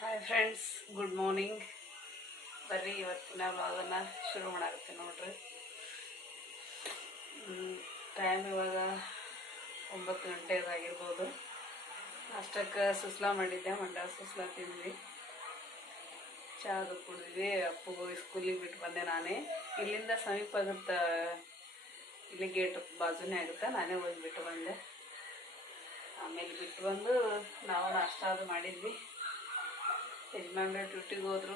Hi friends, good morning. ಬರ್ರಿ ಇವತ್ತಿನ ವ್ಲಾಗನ್ನು ಶುರು ಮಾಡಾಕತ್ತೀನಿ ನೋಡ್ರಿ. ಟೈಮ್ ಇವಾಗ 9 ಗಂಟೆದಾಗಿರ್ಬೋದು. ಅಷ್ಟಕ್ಕೆ ಸುಸ್ಲಾ ಮಾಡಿದ್ದೆ, ಮಂಡಳ ಸುಸ್ಲಾ ತಿಂದ್ವಿ, ಚಾದು ಕುಡಿದ್ವಿ. ಅಪ್ಪು ಸ್ಕೂಲಿಗೆ ಬಿಟ್ಟು ಬಂದೆ ನಾನೇ. ಇಲ್ಲಿಂದ ಸಮೀಪ ಆಗುತ್ತೆ, ಇಲ್ಲಿ ಗೇಟ್ ಬಾಜುನೇ ಆಗುತ್ತೆ. ನಾನೇ ಹೋಗಿ ಬಿಟ್ಟು ಬಂದೆ. ಆಮೇಲೆ ಬಿಟ್ಟು ಬಂದು ನಾವು ನಾಷ್ಟ ಅದು ಮಾಡಿದ್ವಿ. ಯಜಮಾನ್ರೆ ಡ್ಯೂಟಿಗೆ ಹೋದ್ರು.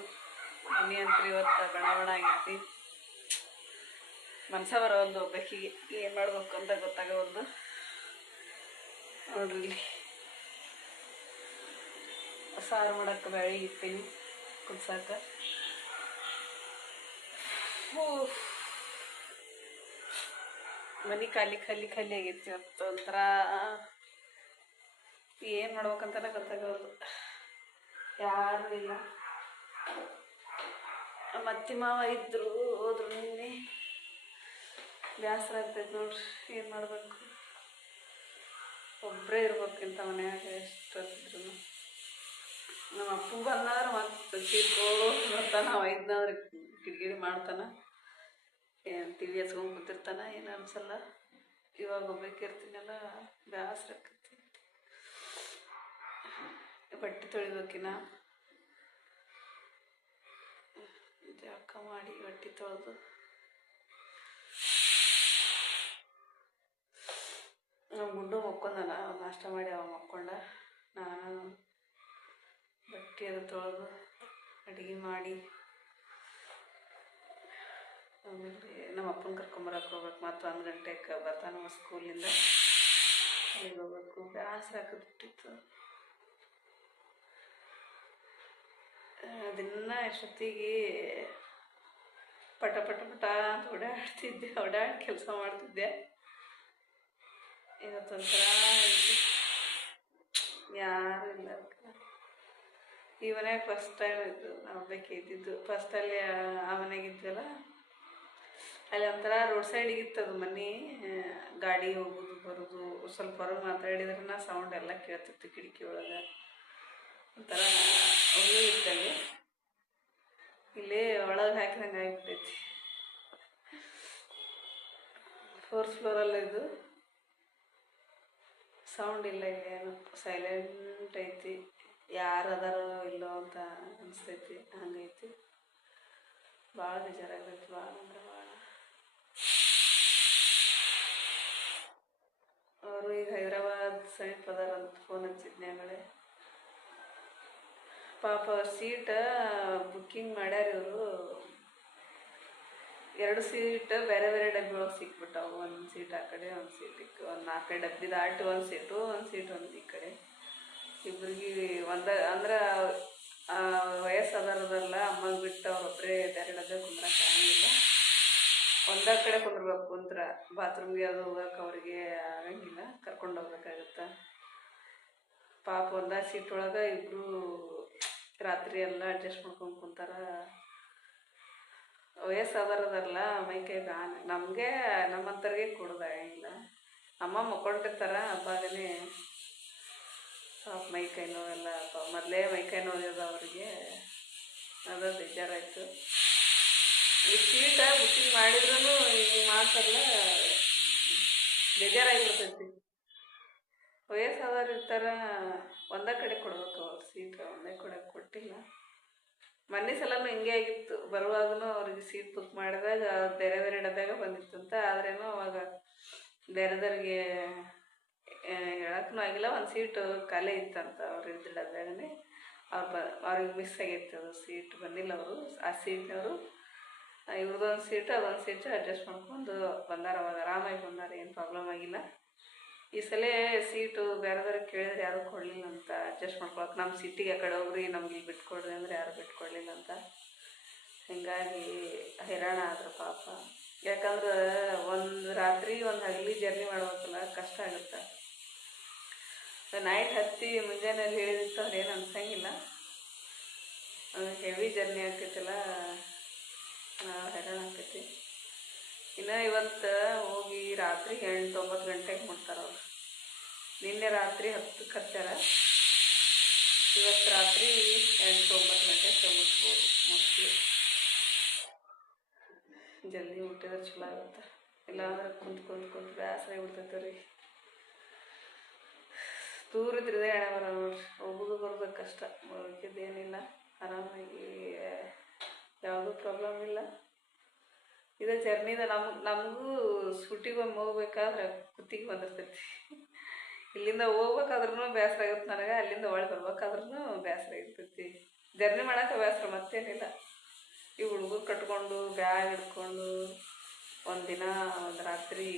ಮನೆ ಅಂತ ಇವತ್ತು ಬಣ ಆಗೈತಿ. ಮನಸ ಬರೋಲ್ದು ಒಬ್ಬಾಕಿಗೆ, ಏನು ಮಾಡ್ಬೇಕು ಅಂತ ಗೊತ್ತಾಗೋದು. ನೋಡ್ರಿ, ಇಲ್ಲಿ ಸಾರು ಮಾಡಕ್ಕೆ ಬೇಳೆ ಇರ್ತೀನಿ ಕುದ್ಸಾಕ. ಮನೆ ಖಾಲಿ ಖಾಲಿ ಖಾಲಿ ಆಗೈತಿ ಇವತ್ತು. ಒಂಥರ ಏನು ಮಾಡ್ಬೇಕಂತಾನೆ ಗೊತ್ತಾಗೋದು. ಯಾರು ಇಲ್ಲ. ಅತ್ತಿ ಮಾವ ಇದ್ರು, ಹೋದ್ರು ನಿನ್ನೆ. ಬೇಸರ ಆಗ್ತೈತೆ ನೋಡ್ರಿ, ಏನು ಮಾಡಬೇಕು. ಒಬ್ಬರೇ ಇರ್ಬೇಕಿಂತ ಮನ್ಯಾಗ ಎಷ್ಟೊತ್ತಿದ್ರು. ನಮ್ಮ ಅಪ್ಪು ಬಂದಾದ್ರೆ ಮತ್ತೆ ತೀರ್ಕೋತಾನ. ಅವ ಇದ್ನಾದ್ರೆ ಕಿಡಿಗಿಡಿ ಮಾಡ್ತಾನೆ, ತಿಳಿ ಹಚ್ಕೊಂಡು ಕೂತಿರ್ತಾನೆ. ಏನು ಅನ್ಸಲ್ಲ. ಇವಾಗ ಒಬ್ಬಾಕಿರ್ತೀನಲ್ಲ, ಬೇಸರ ಆಕೈತಿ. ಬಟ್ಟೆ ತೊಳಿಬೇಕಿನ, ಜಳಕ ಮಾಡಿ ಬಟ್ಟೆ ತೊಳೆದು ನಮ್ಮ ಗುಂಡು ಮಕ್ಕೊಂಡನ. ನಾಷ್ಟ ಮಾಡಿ ಅವ ಮಕ್ಕೊಂಡ. ನಾನು ಬಟ್ಟೆ ಅದು ತೊಳೆದು ಅಡುಗೆ ಮಾಡಿ ಆಮೇಲೆ ನಮ್ಮ ಅಪ್ಪನ ಕರ್ಕೊಂಬರಕ್ಕೆ ಹೋಗ್ಬೇಕು. ಮತ್ತು 1 ಗಂಟೆಗೆ ಬರ್ತಾನೆ ಸ್ಕೂಲಿಂದ. ಅಲ್ಲಿಗೆ ಹೋಗ್ಬೇಕು. ಬೇಸರ ಹಾಕಿಬಿಟ್ಟಿತ್ತು. ದಿನ ಎಷ್ಟೊತ್ತಿಗೆ ಪಟ ಪಟ ಪಟ ಅಂತ ಓಡಾಡಿ ಕೆಲಸ ಮಾಡ್ತಿದ್ದೆ. ಇವತ್ತೊಂಥರ ಯಾರು ಇಲ್ಲ. ಈ ಮನೆಯಾಗ ಫಸ್ಟ್ ಟೈಮ್ ಇದ್ದು, ನಾವು ಬೇಕಿದ್ದು. ಫಸ್ಟಲ್ಲಿ ಆ ಮನೆಗಿದ್ವಲ್ಲ, ಅಲ್ಲಿ ಒಂಥರ ರೋಡ್ ಸೈಡಿಗೆ ಇತ್ತದು ಮನೆ. ಗಾಡಿ ಹೋಗೋದು ಬರೋದು, ಸ್ವಲ್ಪ ಹೊರಗೆ ಮಾತಾಡಿದ್ರೆ ಸೌಂಡ್ ಎಲ್ಲ ಕೇಳ್ತಿತ್ತು ಕಿಟಕಿ ಒಳಗೆ. ಒಂಥರ ಒಳ್ಳೆ ಇತ್ತಲ್ಲಿ. ಇಲ್ಲಿ ಒಳಗೆ ಹಾಕಿದಂಗೆ ಆಗಿಬಿಟ್ಟೈತಿ. 4th ಫ್ಲೋರಲ್ಲ ಇದು. ಸೌಂಡ್ ಇಲ್ಲ, ಇಲ್ಲೇನು ಸೈಲೆಂಟ್ ಐತಿ. ಯಾರು ಅದಾರೋ ಇಲ್ಲೋ ಅಂತ ಅನಿಸ್ತೈತಿ. ಹಂಗೈತಿ. ಭಾಳ ಬೇಜಾರಾಗೈತಿ. ಭಾಳ ಅಂದ್ರೆ ಭಾಳ. ಅವರು ಈಗ ಹೈದ್ರಾಬಾದ್ ಸಮೀಪ ಅದಾರಂತ ಫೋನ್ ಹಚ್ಚಿದ್ನ್ಯಾಗಳೆ. ಪಾಪ ಸೀಟ ಬುಕ್ಕಿಂಗ್ ಮಾಡ್ಯಾರ ಇವರು. 2 ಸೀಟ್ ಬೇರೆ ಬೇರೆ ಡಬ್ಬಿ ಒಳಗೆ ಸಿಕ್ಬಿಟ್ಟಾವು. 1 ಸೀಟ್ ಆ ಕಡೆ, 1 ಸೀಟಿಗೆ, ಒಂದು 4 ಡಬ್ಬಿ ದಾಟಿ 1 ಸೀಟು, 1 ಸೀಟ್ ಒಂದು ಈ ಕಡೆ. ಇಬ್ಬರಿಗೆ ಅಂದ್ರೆ ವಯಸ್ಸಾದಾರದಲ್ಲ, ಅಮ್ಮಗೆ ಬಿಟ್ಟು ಅವ್ರೊಬ್ಬರೇ ಬೇರೆ ಡಬ್ಬೆ ಕುಂದ್ರಕ್ಕೆ ಆಗಂಗಿಲ್ಲ. ಒಂದೇ ಕಡೆ ಕುಂದ್ರಬೇಕು. ಕುಂತ್ರ ಬಾತ್ರೂಮ್ಗೆ ಅದು ಹೋಗಕ್ಕೆ ಅವ್ರಿಗೆ ಆಗಂಗಿಲ್ಲ, ಕರ್ಕೊಂಡು ಹೋಗ್ಬೇಕಾಗತ್ತೆ. ಪಾಪ ಒಂದೇ ಸೀಟ್ ಒಳಗೆ ಇಬ್ಬರು ರಾತ್ರಿ ಎಲ್ಲ ಅಡ್ಜಸ್ಟ್ ಮಾಡ್ಕೊಂಡು ಕುಂತಾರ. ವಯಸ್ಸಾದಾರದಲ್ಲ, ಮೈಕೈ ಬ್ಯಾನ್. ನಮಗೆ ನಮ್ಮಂಥವ್ರಿಗೆ ಕೊಡೋದಾಗಿಲ್ಲ. ಅಮ್ಮ ಮಕ್ಕೊಂಡಿರ್ತಾರ ಹಬ್ಬಾಗನೇ. ಪಾಪ ಮೈಕೈ ನೋವೆಲ್ಲ, ಮೊದಲೇ ಮೈಕೈ ನೋವಿದ ಅವ್ರಿಗೆ. ಅದು ಬೇಜಾರಾಯಿತು. ಈ ಸೀಟ ಬುಕ್ಕಿಂಗ್ ಮಾಡಿದ್ರೂ ಹಿಂಗೆ ಮಾಡ್ತಾರಲ್ಲ, ಬೇಜಾರಾಗಿಬಿಡ್ತೈತಿ. ವಯಸ್ಸಾದವ್ರು ಇರ್ತಾರ, ಒಂದೇ ಕಡೆ ಕೊಡ್ಬೇಕು ಅವ್ರು ಸೀಟ್. ಒಂದೇ ಕಡೆ ಕೊಟ್ಟಿಲ್ಲ. ಮೊನ್ನೆ ಸಲನೂ ಹಿಂಗೆ ಆಗಿತ್ತು. ಬರುವಾಗೂ ಅವ್ರಿಗೆ ಸೀಟ್ ಬುಕ್ ಮಾಡಿದಾಗ ಬೇರೆ ಬೇರೆ ಡಬ್ಯಾಗ ಬಂದಿತ್ತಂತ. ಆದ್ರೇನು ಅವಾಗ ಬೇರೆದವ್ರಿಗೆ ಹೇಳಕ್ಕೂ ಆಗಿಲ್ಲ. 1 ಸೀಟು ಖಾಲಿ ಇತ್ತಂತ ಅವ್ರು ಇದ್ದ ಡಬ್ಯಾಗನೇ. ಅವ್ರಿಗೆ ಮಿಸ್ ಆಗೈತೆ ಅದು ಸೀಟ್. ಬಂದಿಲ್ಲ ಅವರು, ಆ ಸೀಟ್ನವರು. ಇವ್ರದ್ದೊಂದು ಸೀಟು, ಅದೊಂದು ಸೀಟು ಅಡ್ಜಸ್ಟ್ ಮಾಡ್ಕೊಂಡು ಬಂದಾರ. ಅವಾಗ ಆರಾಮಾಗಿ ಬಂದಾರ, ಏನು ಪ್ರಾಬ್ಲಮ್ ಆಗಿಲ್ಲ. ಈ ಸಲ ಸೀಟು ಬೇರೆದವ್ರಿಗೆ ಕೇಳಿದ್ರೆ ಯಾರೂ ಕೊಡಲಿಲ್ಲ ಅಂತ. ಅಡ್ಜಸ್ಟ್ ಮಾಡ್ಕೊಳಕ್ಕೆ ನಮ್ಮ ಸೀಟಿಗೆ ಆ ಕಡೆ ಹೋಗ್ರಿ, ನಮ್ಗೆ ಇಲ್ಲಿ ಬಿಟ್ಕೊಡ್ರಿ ಅಂದರೆ ಯಾರೂ ಬಿಟ್ಕೊಡ್ಲಿಲ್ಲ ಅಂತ. ಹೀಗಾಗಿ ಹೈರಾಣ ಆದ್ರೆ ಪಾಪ. ಯಾಕಂದ್ರೆ ಒಂದು ರಾತ್ರಿ ಒಂದು ಹಗಲಿ ಜರ್ನಿ ಮಾಡ್ಬೇಕಲ್ಲ, ಕಷ್ಟ ಆಗುತ್ತೆ. ನೈಟ್ ಹತ್ತಿ ಮುಂಜಾನೆ ಹೇಳಿದಿತ್ತು ಅವ್ರು ಏನು ಅನ್ಸಂಗಿಲ್ಲ. ಹೆವಿ ಜರ್ನಿ ಆಗ್ತೈತಲ್ಲ, ಹೈರಾಣ ಆಗ್ತೈತಿ. ಇನ್ನು ಇವತ್ತು ಹೋಗಿ ರಾತ್ರಿ 8-9 ಗಂಟೆಗೆ ಮುಟ್ತಾರೆ ಅವ್ರು. ನಿನ್ನೆ ರಾತ್ರಿ 10ಕ್ಕೆ ಹತ್ಯಾರ. ಇವತ್ತು ರಾತ್ರಿ 8-9 ಗಂಟೆಗೆ ಮುಟ್ಬೋದು ಮೋಸ್ಟ್ಲಿ. ಜಲ್ದಿ ಮುಟ್ಟಿದ್ರೆ ಚಲೋ ಆಗುತ್ತೆ, ಇಲ್ಲಾಂದ್ರೆ ಕುಂತ್ ಬೇಸರ ಆಗಿಬಿಡ್ತೈತೆ ರೀ. ದೂರ ಇದ್ರದೇ ಎಣೆ ಬರ ನೋಡ್ರಿ, ಹೋಗೋದು ಬರೋದು ಕಷ್ಟ. ಏನಿಲ್ಲ, ಆರಾಮಾಗಿ ಯಾವುದೂ ಪ್ರಾಬ್ಲಮ್ ಇಲ್ಲ. ಇದೇ ಜರ್ನಿದ ನಮಗೂ ಸ್ಕೂಟಿಗೆ ಒಮ್ಮೆ ಹೋಗ್ಬೇಕಾದ್ರೆ ಕುತ್ತಿಗೆ ಬಂದಿರ್ತೈತಿ. ಇಲ್ಲಿಂದ ಹೋಗ್ಬೇಕಾದ್ರೂ ಬೇಸರ ಆಗುತ್ತೆ ನನಗೆ, ಅಲ್ಲಿಂದ ಒಳಗೆ ಬರ್ಬೇಕಾದ್ರೂ ಬೇಸರ ಇರ್ತೈತಿ. ಜರ್ನಿ ಮಾಡೋಕೆ ಬೇಸರ, ಮತ್ತೇನಿಲ್ಲ. ಈ ಹುಡುಗರು ಕಟ್ಕೊಂಡು ಬ್ಯಾಗ್ ಹಿಡ್ಕೊಂಡು ಒಂದಿನ ಒಂದು ರಾತ್ರಿ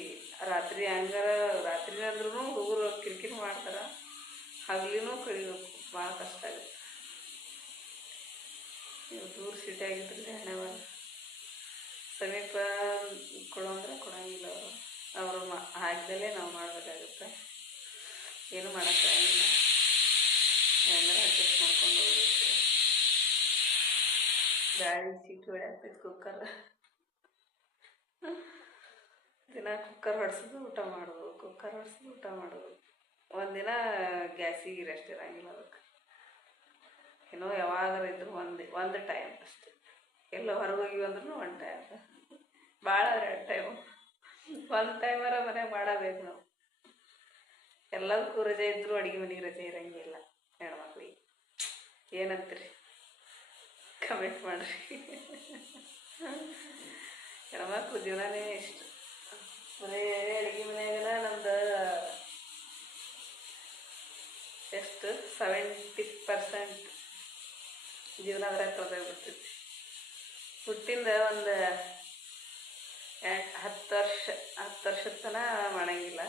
ಹಂಗಾರ ರಾತ್ರಿ ಅಂದ್ರೂ ಹುಡುಗರು ಕಿರಿಕಿರಿ ಮಾಡ್ತಾರೆ. ಹಗಲಿನೂ ಕಳಿಬೇಕು, ಭಾಳ ಕಷ್ಟ ಆಗುತ್ತೆ. ನೀವು ದೂರ ಸಿಟಿ ಆಗಿದ್ದರೆ ಹಣೆ ಬರ ಸಮೀಪ ಕೊಡು ಅಂದರೆ ಕೊಡೋಂಗಿಲ್ಲ. ಅವರು ಹಾಕಿದಲ್ಲೇ ನಾವು ಮಾಡಬೇಕಾಗುತ್ತೆ, ಏನು ಮಾಡೋಕ್ಕಾಗಿಲ್ಲ. ಹೆಂಗಾರ ಅಡ್ಜಸ್ಟ್ ಮಾಡ್ಕೊಂಡು ಹೋಗ್ಬೇಕು. ಗಾಳಿ ಸೀಟ್ ಹೊಡ್ಯಾಕ್ತೈತೆ ಕುಕ್ಕರ್. ದಿನ ಕುಕ್ಕರ್ ಹೊಡ್ಸೋದು ಊಟ ಮಾಡೋದು, ಕುಕ್ಕರ್ ಹೊಡ್ಸೋದು ಊಟ ಮಾಡೋದು. ಒಂದಿನ ಗ್ಯಾಸಿಗೆ ರೆಸ್ಟ್ ಇರೋಂಗಿಲ್ಲ ಅದಕ್ಕೆ. ಏನೋ ಯಾವಾಗಾರ ಇದ್ರು ಒಂದು ಟೈಮ್ ಅಷ್ಟೆ. ಎಲ್ಲ ಹೊರಗೆ ಹೋಗಿ ಅಂದ್ರೂ ಒಂದು ಟೈಮ್, ಭಾಳ 2 ಟೈಮು. ಒಂದು ಟೈಮರ ಮನೆಯಾಗ ಮಾಡಬೇಕು ನಾವು. ಎಲ್ಲದಕ್ಕೂ ರಜೆ ಇದ್ದರೂ ಅಡುಗೆ ಮನೆಗೆ ರಜೆ ಇರೋಂಗಿಲ್ಲ ಹೆಣ್ಮಕ್ಳಿಗೆ. ಏನಂತೀರಿ? ಕಮೆಂಟ್ ಮಾಡಿರಿ. ಹೆಣ್ಮಕ್ಳು ಜೀವನನೇ ಇಷ್ಟು. ಬರೀ ಅಡುಗೆ ಮನೆಯಾಗನ ನಮ್ದು ಎಷ್ಟು 70% ಜೀವನ ಅದ್ರಾಗ ಕಳೆದೋಗ್ಬಿಡ್ತೈತಿ. ಹುಟ್ಟಿಂದ ಒಂದು 10 ವರ್ಷದ ತನಕ ಮಾಡಂಗಿಲ್ಲ,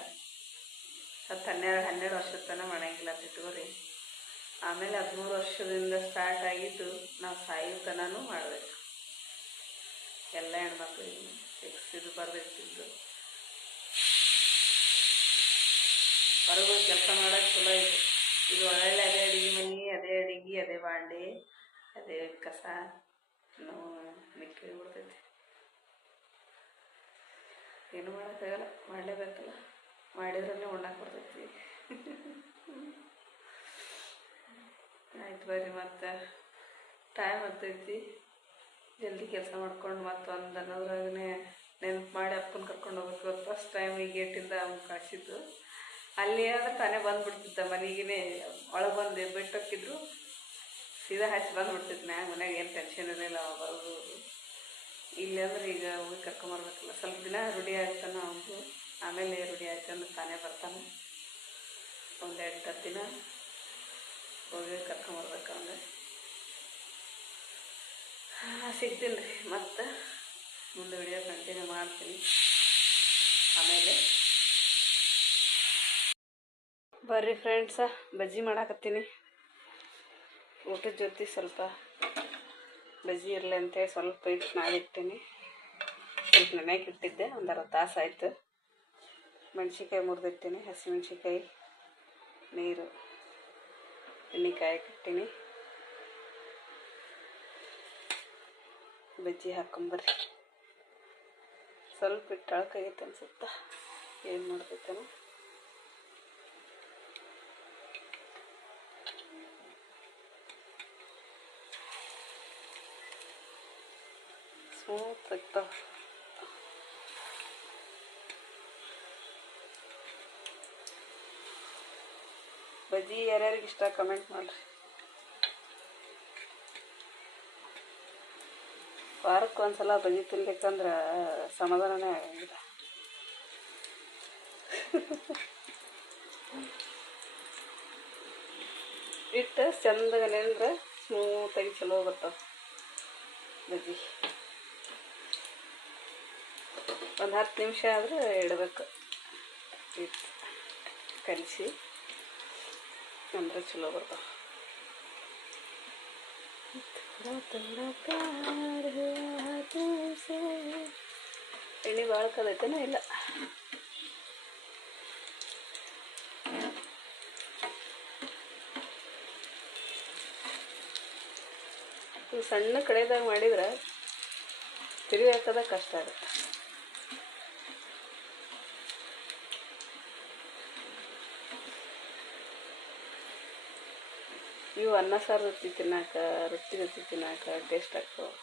12 ವರ್ಷದ ತನಕ ಮಾಡಂಗಿಲ್ಲ ಅಂತ ಇಟ್ಕೋರಿ. ಆಮೇಲೆ 13 ವರ್ಷದಿಂದ ಸ್ಟಾರ್ಟ್ ಆಗಿದ್ದು ನಾವು ಸಾಯೋ ತನೂ ಮಾಡಬೇಕು. ಎಲ್ಲ ಹೆಣ್ಮಕ್ಳಿಗೆ ಇದು ಬರೆದಿರ್ತಿದ್ದು. ಹೊರಗೆ ಕೆಲಸ ಮಾಡೋಕೆ ಚಲೋ ಇದೆ. ಇದು ಒಳ್ಳೊಳ್ಳೆ ಅದೇ ಅಡುಗೆ ಮನೆ, ಅದೇ ಅಡುಗೆ, ಅದೇ ಬಾಂಡೆ, ಅದೇ ಕಸ ನಾವು ಮಿಕ್ಕಿ ಬಿಡ್ತೈತಿ. ಏನು ಮಾಡೋಕ್ಕಾಗಲ್ಲ, ಮಾಡಲೇಬೇಕಲ್ಲ. ಮಾಡಿದ್ರೇ ಉಣ್ಣಕ್ಕೆ ಬರ್ತೈತಿ. ಆಯ್ತು ಬರ್ರಿ, ಮತ್ತು ಟೈಮ್ ಆಗ್ತೈತಿ. ಜಲ್ದಿ ಕೆಲಸ ಮಾಡ್ಕೊಂಡು ಮತ್ತೊಂದು ಅನ್ನೋದ್ರಾಗೇ ನೆನಪು ಮಾಡಿ ಅಪ್ಪನ ಕರ್ಕೊಂಡು ಹೋಗ್ಬೇಕು. ಫಸ್ಟ್ ಟೈಮ್ ಈ ಗೇಟಿಂದ ಅವ್ನು ಕಳಿಸಿದ್ದು. ಅಲ್ಲಿ ಆದರೆ ತಾನೇ ಬಂದುಬಿಡ್ತಿದ್ದ ಮನೆಗೇ. ಒಳಗೆ ಬಂದು ಬಿಟ್ಟೋಕ್ಕಿದ್ರು ಸೀದಾ ಹಚ್ಚಿ ಬಂದುಬಿಡ್ತಿತ್ತು ಮನ್ಯಾಗ. ಏನು ಟೆನ್ಷನ್ ಇರಲಿಲ್ಲ ಅವ ಬರೋದು. ಇಲ್ಲಿ ಅಂದ್ರೆ ಈಗ ಹೋಗಿ ಕರ್ಕೊಂಬರ್ಬೇಕಲ್ಲ, ಸ್ವಲ್ಪ ದಿನ ರೂಢಿ ಆಗ್ತಾನೆ ಅವನು. ಆಮೇಲೆ ರೂಢಿ ಆಯ್ತು ಅಂದ್ರೆ ತಾನೇ ಬರ್ತಾನೆ. ಒಂದು 8-10 ದಿನ ಹೋಗಿ ಕರ್ಕೊಂಬರ್ಬೇಕು ಅಂದರೆ. ಸಿಗ್ತೀನಿ ರೀ, ಮತ್ತು ಮುಂದೆ ವಿಡಿಯೋ ಕಂಟಿನ್ಯೂ ಮಾಡ್ತೀನಿ. ಆಮೇಲೆ ಬರ್ರಿ ಫ್ರೆಂಡ್ಸ, ಬಜ್ಜಿ ಮಾಡಾಕತ್ತೀನಿ. ಊಟದ ಜೊತೆ ಸ್ವಲ್ಪ ಬಜ್ಜಿ ಇರಲಿ ಅಂತೇಳಿ ಸ್ವಲ್ಪ ಹಿಟ್ಟು ಮಾಡಿರ್ತೀನಿ. ಸ್ವಲ್ಪ ನೆನೆಯಕ್ಕೆ ಇಟ್ಟಿದ್ದೆ, ಒಂದು ಅರ್ಧ ತಾಸು ಆಯಿತು. ಮೆಣ್ಸಿನ್ಕಾಯಿ ಮುರಿದಿರ್ತೀನಿ, ಹಸಿಮೆಣ್ಸಿನ್ಕಾಯಿ, ನೀರು, ಎಣ್ಣೆ ಕಾಯಕ್ಕೆ ಇಟ್ಟಿನಿ. ಬಜ್ಜಿ ಹಾಕೊಂಬರ್ರಿ. ಸ್ವಲ್ಪ ಹಿಟ್ಟು ಅಳಕಾಗೈತೆ ಅನ್ಸುತ್ತಾ, ಏನು ಮಾಡ್ತೈತೇನೋ. ಸ್ಮೂತ್ ಆಗ್ತಾವ. ಬಜ್ಜಿ ಯಾರ್ಯಾರಿಗೆ ಇಷ್ಟ ಕಮೆಂಟ್ ಮಾಡಿರಿ. ವಾರಕ್ಕೆ ಒಂದ್ಸಲ ಬಜ್ಜಿ ತಿನ್ಬೇಕಂದ್ರೆ ಸಮಾಧಾನನೇ ಆಗಂಗಿಲ್ಲ. ಹಿಟ್ಟು ಚಂದಾಗ ನೆಂದ್ರೆ ಸ್ಮೂತಾಗಿ ಚಲೋ ಬರ್ತಾವ ಬಜ್ಜಿ. ಒಂದು 10 ನಿಮಿಷ ಆದ್ರೆ ಇಡಬೇಕು ಹಿಟ್ಟು ಕಲಿಸಿ, ಅಂದ್ರೆ ಚಲೋ ಬರ್ತಾವ. ಎಣ್ಣೆ ಭಾಳ ಕದೈತೇನೋ ಇಲ್ಲ. ಸಣ್ಣ ಕಡೆದಾಗ ಮಾಡಿದ್ರೆ ತಿರುವಿ ಹಾಕೋದ ಕಷ್ಟ ಆಗುತ್ತೆ. ಇವು ಅನ್ನ ಸಾರು ರೊಟ್ಟಿ ತಿನ್ನಾಕ ರೊಟ್ಟಿ ಜೊತೆ ತಿನ್ನಾಕ ಟೇಸ್ಟ್ ಆಗ್ತವೆ.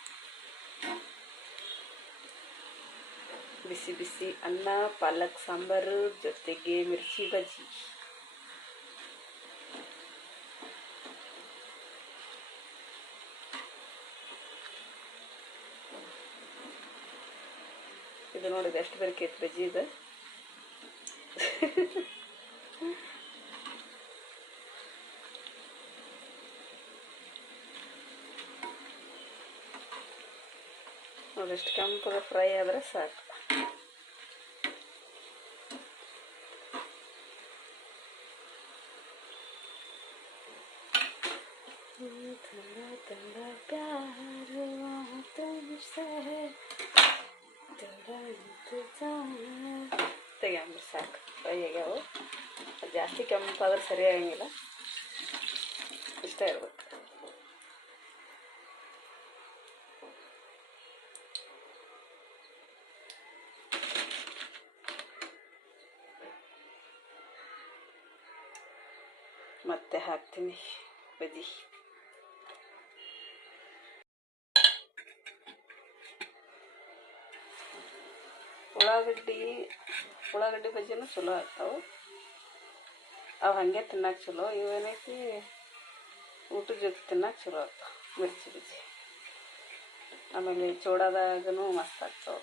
ಬಿಸಿ ಬಿಸಿ ಅನ್ನ ಪಾಲಕ್ ಸಾಂಬಾರು ಜೊತೆಗೆ ಮಿರ್ಚಿ ಬಜ್ಜಿ. ಇದು ನೋಡಿದೆ ಎಷ್ಟು ಬೇರೆ ಬಜ್ಜಿ ಇದೆ. ಅದೆಷ್ಟು ಕೆಂಪಗೆ ಫ್ರೈ ಆದರೆ ಸಾಕು. ತೆಗಿಯಂಬ್ರಿ ಸಾಕು, ಫ್ರೈ ಆಗ್ಯಾವು. ಜಾಸ್ತಿ ಕೆಂಪಾದ್ರೆ ಸರಿ ಆಗಂಗಿಲ್ಲ, ಇಷ್ಟ ಇರ್ಬೇಕು. ಮತ್ತೆ ಹಾಕ್ತೀನಿ ಬಜ್ಜಿ. ಉಳ್ಳಾಗಡ್ಡಿ ಬಜ್ಜಿನೂ ಚಲೋ ಆಗ್ತಾವೆ. ಅವು ಹಾಗೆ ತಿನ್ನಕ್ಕೆ ಚಲೋ. ಇವೇನೈತಿ ಊಟದ ಜೊತೆ ತಿನ್ನಕ್ಕೆ ಚಲೋ ಆಗ್ತಾವೆ ಮಿರ್ಚಿ ಬಜ್ಜಿ. ಆಮೇಲೆ ಚೂಡಾದಾಗೂ ಮಸ್ತ್ ಆಗ್ತಾವೆ.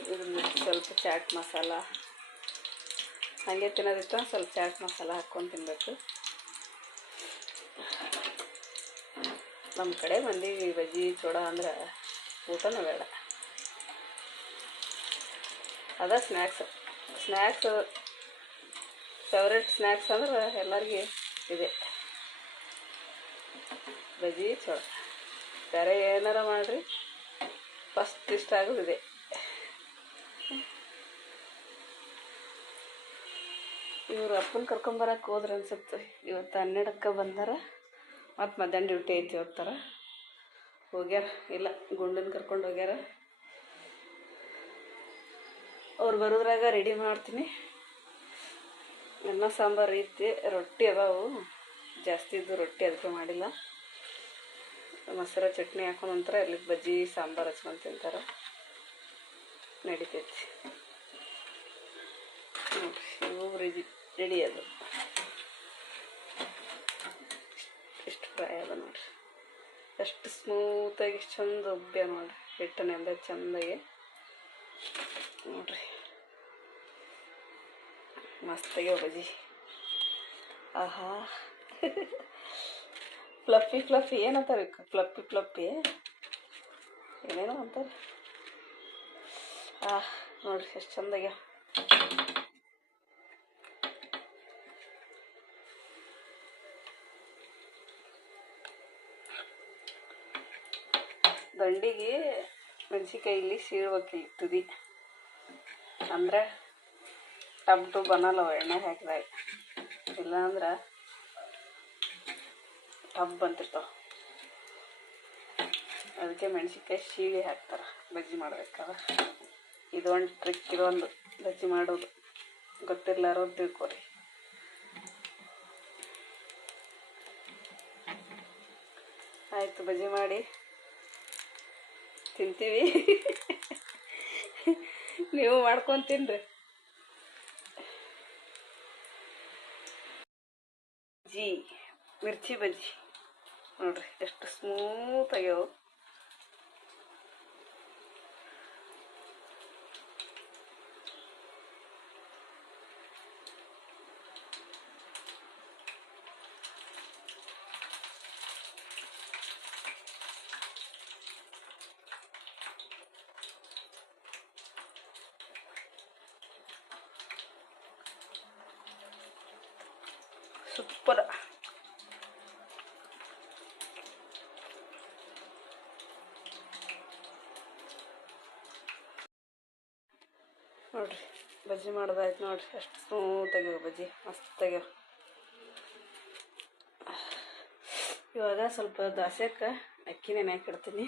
ಇದ್ರ ಸ್ವಲ್ಪ ಚಾಟ್ ಮಸಾಲ ಹಾಗೆ ತಿನ್ನೋದಿತ್ತು, ಸ್ವಲ್ಪ ಚಾಟ್ ಮಸಾಲ ಹಾಕ್ಕೊಂಡು ತಿನ್ನಬೇಕು. ನಮ್ಮ ಕಡೆ ಮಂದಿ ಬಜ್ಜಿ ಚೂಡ ಅಂದ್ರೆ ಊಟನೂ ಬೇಡ. ಅದ ಸ್ನ್ಯಾಕ್ಸ್ ಫೇವ್ರೇಟ್ ಸ್ನ್ಯಾಕ್ಸ್ ಅಂದ್ರೆ ಎಲ್ಲರಿಗೂ ಇದೆ ಬಜ್ಜಿ ಚೂಡ. ಬೇರೆ ಏನಾರ ಮಾಡಿರಿ ಫಸ್ಟ್ ಇಷ್ಟ ಆಗೋದಿದೆ. ಇವರು ಅಪ್ಪನ ಕರ್ಕೊಂಬರಕ್ಕೆ ಹೋದ್ರೆ ಅನ್ಸುತ್ತೆ. ಇವತ್ತು 12ಕ್ಕೆ ಬಂದಾರ, ಮತ್ತು ಮಧ್ಯಾಹ್ನ ಡ್ಯೂಟಿ ಐತಿ ಹೋಗ್ತಾರ. ಹೋಗ್ಯಾರ, ಇಲ್ಲ ಗುಂಡನ್ನ ಕರ್ಕೊಂಡು ಹೋಗ್ಯಾರ. ಅವ್ರು ಬರೋದ್ರಾಗ ರೆಡಿ ಮಾಡ್ತೀನಿ. ಅನ್ನ ಸಾಂಬಾರು ಐತಿ, ರೊಟ್ಟಿ ಅದಾವು ಜಾಸ್ತಿ ಇದ್ದು, ರೊಟ್ಟಿ ಅದಕ್ಕೆ ಮಾಡಿಲ್ಲ. ಮೊಸರು ಚಟ್ನಿ ಹಾಕೊಂಡು ಅಂತಾರೆ, ಅಲ್ಲಿಗೆ ಬಜ್ಜಿ ಸಾಂಬಾರು ಹಚ್ಕೊಂಡು ತಿಂತಾರೆ, ನಡಿತೈತಿ. ಇವು ರೆಡಿ ಅದು. ಎಷ್ಟು ಫ್ರೈ ಅದ ನೋಡ್ರಿ, ಎಷ್ಟು ಸ್ಮೂತಾಗಿ ಎಷ್ಟು ಚಂದ ಉಬ್ಬ್ಯ ನೋಡ್ರಿ. ಹಿಟ್ಟನೆಲ್ಲ ಚೆಂದಾಗಿ ನೋಡ್ರಿ, ಮಸ್ತಾಗ್ಯಾವ ಬಜ್ಜಿ. ಆಹಾ ಫ್ಲಫಿ ಏನಂತಾರೆ, ಫ್ಲಪ್ಪಿ ಏನೇನೋ ಅಂತಾರೆ. ನೋಡ್ರಿ ಎಷ್ಟು ಚಂದಾಗ್ಯಾವ. ದಂಡಿಗೆ ಮೆಣಸಿಕಾಯಿ ಸೀಳ್ಬೇಕಿಲ್ಲ ತುದಿ, ಅಂದರೆ ಟಬ್ ಅನ್ನಲ್ಲವ ಎಣ್ಣೆ ಹಾಕಿದಾಗ. ಇಲ್ಲಾಂದ್ರೆ ಟಬ್ ಅಂತಿರ್ತಾವ. ಅದಕ್ಕೆ ಮೆಣಸಿನ್ಕಾಯಿ ಸೀಳಿ ಹಾಕ್ತಾರೆ ಬಜ್ಜಿ ಮಾಡ್ಬೇಕಾದ್ರೆ. ಇದೊಂದು ಟ್ರಿಕ್, ಇದೊಂದು ಬಜ್ಜಿ ಮಾಡೋದು ಗೊತ್ತಿರ್ಲಾರೋದು ತಿಳ್ಕೊರಿ. ಆಯಿತು, ಬಜ್ಜಿ ಮಾಡಿ ತಿಂತೀವಿ. ನೀವು ಮಾಡ್ಕೊಂಡು ತಿನ್ರಿ. ಮಿರ್ಚಿ ಬಜ್ಜಿ ನೋಡ್ರಿ ಎಷ್ಟು ಸ್ಮೂತ್ ಆಗ್ಯಾವ. ಸೂಪರ್. ನೋಡ್ರಿ ಬಜ್ಜಿ ಮಾಡೋದಾಯ್ತು ನೋಡ್ರಿ, ಎಷ್ಟು ಸ್ಮೂತ್ ಆಗ್ಯಾವ ಬಜ್ಜಿ, ಮಸ್ತ್ ಆಗ್ಯಾವ. ಇವಾಗ ಸ್ವಲ್ಪ ದೋಸೆಕ್ಕೆ ಅಕ್ಕಿ ನೆನೆ ಹಾಕಿಡ್ತೀನಿ.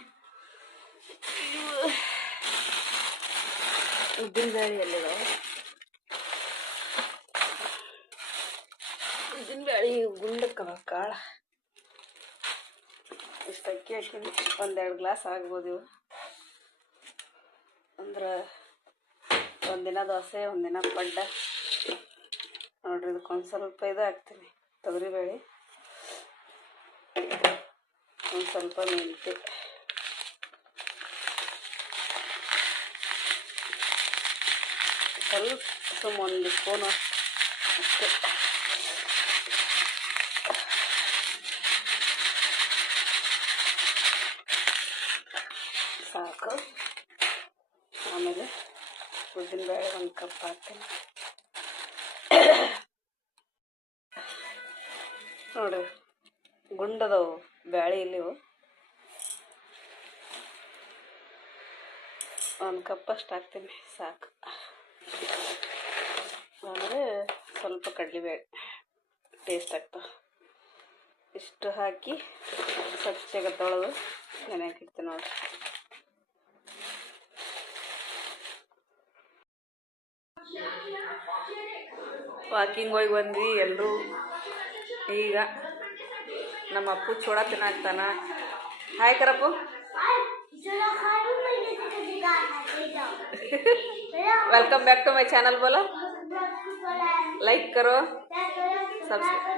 ಉದ್ದಿನ ಬೇಳೆ ಎಲ್ಲಿದಾವೆ ಉದ್ದಿನ ಬ್ಯಾಳಿ ಗುಂಡಕ್ಕವ ಕಾಳ ಇಷ್ಟು ಅಕ್ಕಿ ಹಾಕಿನಿ. 1-2 ಗ್ಲಾಸ್ ಆಗ್ಬೋದು ಇವು. ಅಂದ್ರೆ ಒಂದಿನ ದೋಸೆ ಒಂದಿನ ಪಡ್ಡ. ನೋಡ್ರಿ ಇದಕ್ಕೊಂದು ಸ್ವಲ್ಪ ಇದು ಹಾಕ್ತೀನಿ, ತೊಗರಿಬೇಳೆ, ಒಂದು ಸ್ವಲ್ಪ ಮೆಂತ್ಯ, ಸ್ವಲ್ಪ 1 ಸ್ಪೂನು ಅಷ್ಟೇ. ಸಾಕು. ಆಮೇಲೆ ಉದ್ದಿನಬೇಳೆ 1 ಕಪ್ ಹಾಕ್ತೀನಿ. ನೋಡಿರಿ ಗುಂಡದವು ಬ್ಯಾಳೆ ಇಲ್ಲಿವು. 1 ಕಪ್ ಅಷ್ಟು ಹಾಕ್ತೀನಿ, ಸಾಕು. ಆಮೇಲೆ ಸ್ವಲ್ಪ ಕಡಲೆಬೇಳೆ ಟೇಸ್ಟ್ ಆಗ್ತವೆ. ಇಷ್ಟು ಹಾಕಿ ಸ್ವಚ್ಛಗೆ ತೊಳೆದು ನೆನೆಯಕ್ಕೆ ಇಡ್ತೀನಿ ನೋಡಿರಿ. ವಾಕಿಂಗ್ ಹೋಗಿ ಬಂದ್ವಿ ಎಲ್ಲರೂ. ಈಗ ನಮ್ಮ ಅಪ್ಪು ಚೂಡ ತಿನ್ನಾಕ್ತಾನ. ಹಾಯ್ ಕರಪ್ಪು. Welcome back to my channel. बोलो लाइक करो, सब्सक्राइब.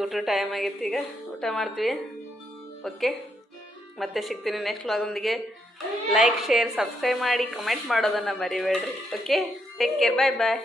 ಊಟ ಟೈಮ್ ಆಗಿತ್ತು, ಈಗ ಊಟ ಮಾಡ್ತೀವಿ. ಓಕೆ, ಮತ್ತೆ ಸಿಗ್ತೀನಿ ನೆಕ್ಸ್ಟ್ ವ್ಲಾಗೊಂದಿಗೆ. ಲೈಕ್, ಶೇರ್, ಸಬ್ಸ್ಕ್ರೈಬ್ ಮಾಡಿ, ಕಮೆಂಟ್ ಮಾಡೋದನ್ನು ಮರಿಬೇಡ್ರಿ. ಓಕೆ, ಟೇಕ್ ಕೇರ್, ಬಾಯ್ ಬಾಯ್.